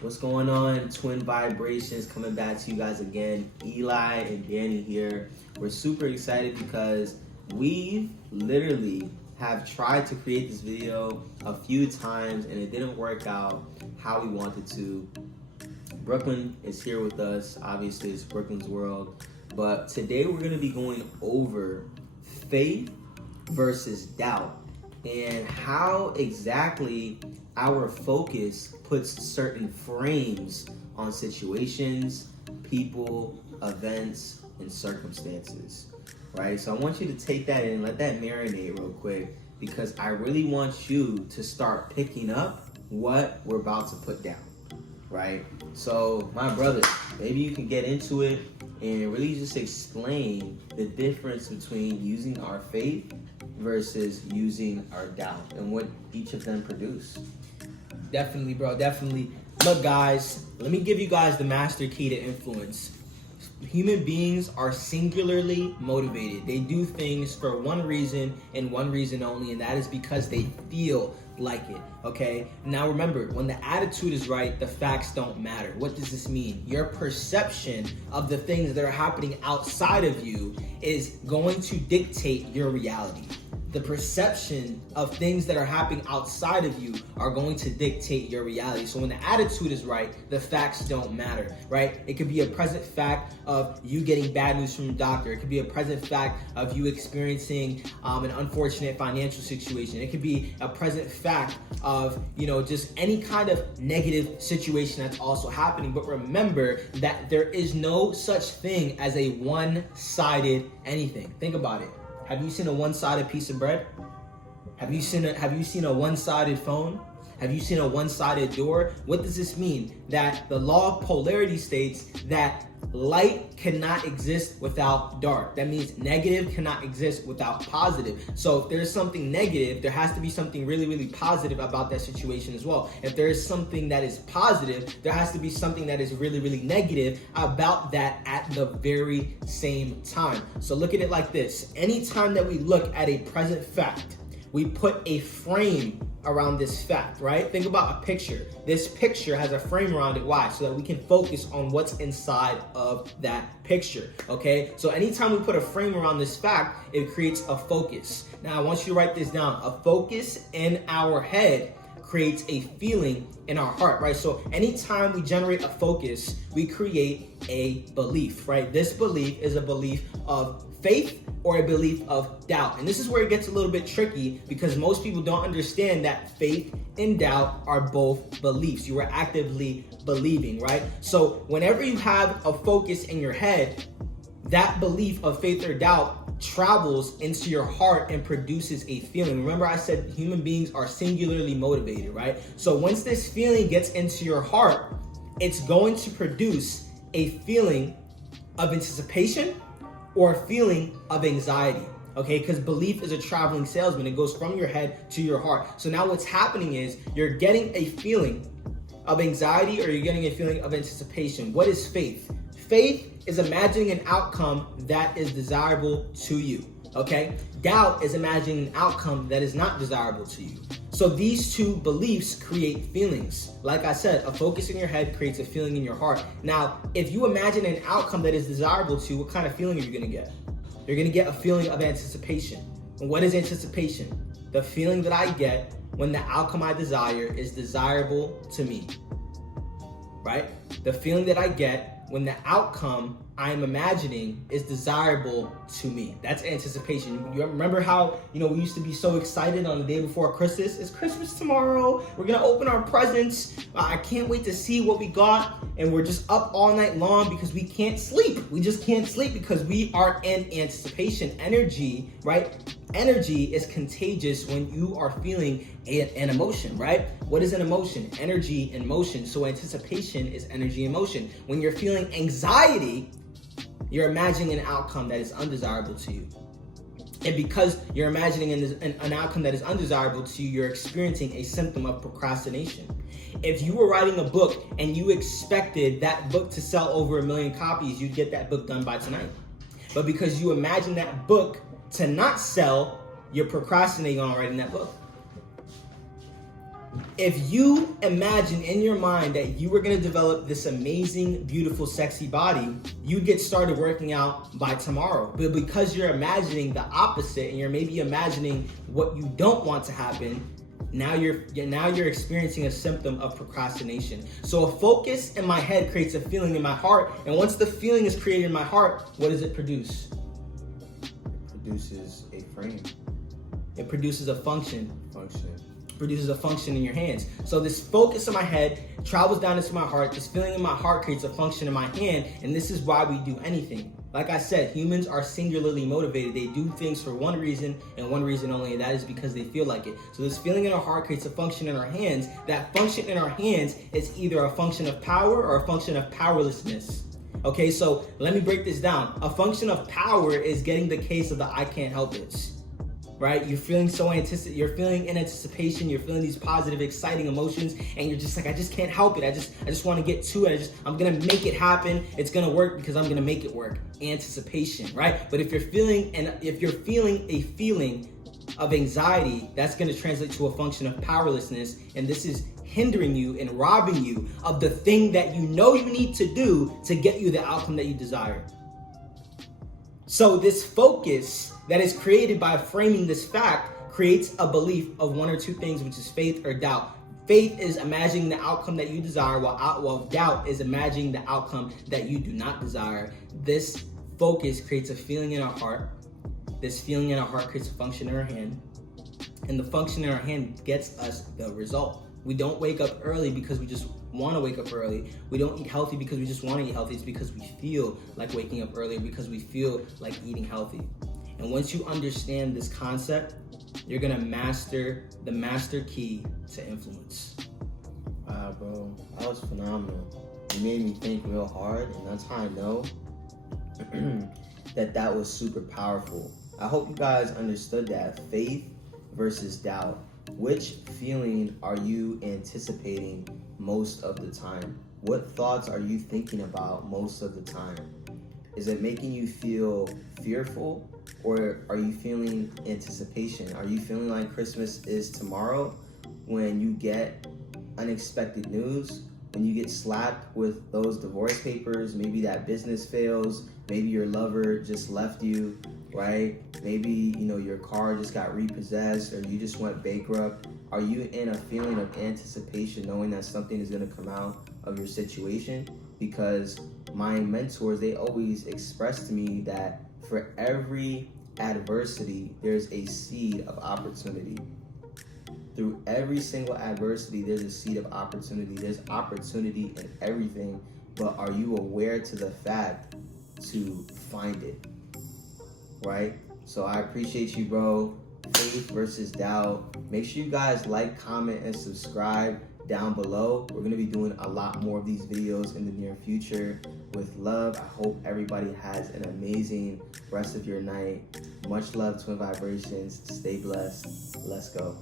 What's going on? Twin Vibrations coming back to you guys again. Eli and Danny here. We're super excited because we literally have tried to create this video a few times and it didn't work out how we wanted to. Brooklyn is here with us. Obviously, it's Brooklyn's world. But today we're going to be going over faith versus doubt and how exactly our focus puts certain frames on situations, people, events, and circumstances, right? So I want you to take that in, let that marinate real quick, because I really want you to start picking up what we're about to put down, right? So my brother, maybe you can get into it and really just explain the difference between using our faith versus using our doubt and what each of them produce. Definitely, bro. Definitely. Look, guys, let me give you guys the master key to influence. Human beings are singularly motivated. They do things for one reason and one reason only, and that is because they feel like it, okay? Now remember, when the attitude is right, the facts don't matter. What does this mean? Your perception of the things that are happening outside of you is going to dictate your reality. The perception of things that are happening outside of you are going to dictate your reality. So when the attitude is right, the facts don't matter, right? It could be a present fact of you getting bad news from a doctor. It could be a present fact of you experiencing an unfortunate financial situation. It could be a present fact of, just any kind of negative situation that's also happening. But remember that there is no such thing as a one-sided anything. Think about it. Have you seen a one-sided piece of bread? Have you seen a one-sided phone? Have you seen a one-sided door? What does this mean? That the law of polarity states that light cannot exist without dark. That means negative cannot exist without positive. So if there's something negative, there has to be something really, really positive about that situation as well. If there is something that is positive, there has to be something that is really, really negative about that at the very same time. So look at it like this. Anytime that we look at a present fact, we put a frame around this fact, right? Think about a picture. This picture has a frame around it. Why? So that we can focus on what's inside of that picture, okay? So anytime we put a frame around this fact, it creates a focus. Now, I want you to write this down. A focus in our head creates a feeling in our heart, right? So anytime we generate a focus, we create a belief, right? This belief is a belief of faith or a belief of doubt. And this is where it gets a little bit tricky because most people don't understand that faith and doubt are both beliefs. You are actively believing, right? So whenever you have a focus in your head, that belief of faith or doubt travels into your heart and produces a feeling. Remember I said human beings are singularly motivated, right? So once this feeling gets into your heart, it's going to produce a feeling of anticipation or a feeling of anxiety, okay? Because belief is a traveling salesman. It goes from your head to your heart. So now what's happening is you're getting a feeling of anxiety or you're getting a feeling of anticipation. What is faith? Faith is imagining an outcome that is desirable to you, okay? Doubt is imagining an outcome that is not desirable to you. So these two beliefs create feelings. Like I said, a focus in your head creates a feeling in your heart. Now, if you imagine an outcome that is desirable to you, what kind of feeling are you gonna get? You're gonna get a feeling of anticipation. And what is anticipation? The feeling that I get when the outcome I desire is desirable to me, right? The feeling that I get when the outcome I'm imagining is desirable to me. That's anticipation. You remember how, we used to be so excited on the day before Christmas? It's Christmas tomorrow. We're gonna open our presents. I can't wait to see what we got. And we're just up all night long because we can't sleep. We just can't sleep because we are in anticipation. Energy, right? Energy is contagious when you are feeling an emotion, right? What is an emotion? Energy and motion. So anticipation is energy and motion. When you're feeling anxiety, you're imagining an outcome that is undesirable to you. And because you're imagining an outcome that is undesirable to you, you're experiencing a symptom of procrastination. If you were writing a book and you expected that book to sell over 1 million copies, you'd get that book done by tonight. But because you imagine that book to not sell, you're procrastinating on writing that book. if you imagine in your mind that you were gonna develop this amazing, beautiful, sexy body, you'd get started working out by tomorrow. But because you're imagining the opposite and you're maybe imagining what you don't want to happen, now you're experiencing a symptom of procrastination. So a focus in my head creates a feeling in my heart, and once the feeling is created in my heart, what does it produce? It produces a frame. It produces a function. Produces a function in your hands. So this focus in my head travels down into my heart. This feeling in my heart creates a function in my hand, and this is why we do anything. Like I said, humans are singularly motivated. They do things for one reason and one reason only, and that is because they feel like it. So this feeling in our heart creates a function in our hands. That function in our hands is either a function of power or a function of powerlessness. Okay, so let me break this down. A function of power is getting the case of the I can't help it. Right? You're feeling you're feeling in anticipation, you're feeling these positive, exciting emotions, and you're just like, I just can't help it. I just want to get to it. I'm gonna make it happen. It's gonna work because I'm gonna make it work. Anticipation, right? But if you're feeling a feeling of anxiety, that's gonna translate to a function of powerlessness, and this is hindering you and robbing you of the thing that you know you need to do to get you the outcome that you desire. So this focus that is created by framing this fact creates a belief of one or two things, which is faith or doubt. Faith is imagining the outcome that you desire, while doubt is imagining the outcome that you do not desire. This focus creates a feeling in our heart. This feeling in our heart creates a function in our hand. And the function in our hand gets us the result. We don't wake up early because we just want to wake up early. We don't eat healthy because we just want to eat healthy. It's because we feel like waking up early, because we feel like eating healthy. And once you understand this concept, you're gonna master the master key to influence. Wow, bro, that was phenomenal. You made me think real hard, and that's how I know that was super powerful. I hope you guys understood that. Faith versus doubt. Which feeling are you anticipating most of the time? What thoughts are you thinking about most of the time? Is it making you feel fearful, or are you feeling anticipation? Are you feeling like Christmas is tomorrow when you get unexpected news, when you get slapped with those divorce papers, maybe that business fails, maybe your lover just left you, right? Maybe, your car just got repossessed, or you just went bankrupt. Are you in a feeling of anticipation, knowing that something is going to come out of your situation? Because my mentors, they always express to me that for every adversity, there's a seed of opportunity. Through every single adversity, there's a seed of opportunity. There's opportunity in everything, but are you aware to the fact to find it, right? So I appreciate you, bro. Faith versus doubt. Make sure you guys like, comment, and subscribe down below. We're going to be doing a lot more of these videos in the near future. With love, I hope everybody has an amazing rest of your night. Much love, Twin Vibrations. Stay blessed. Let's go.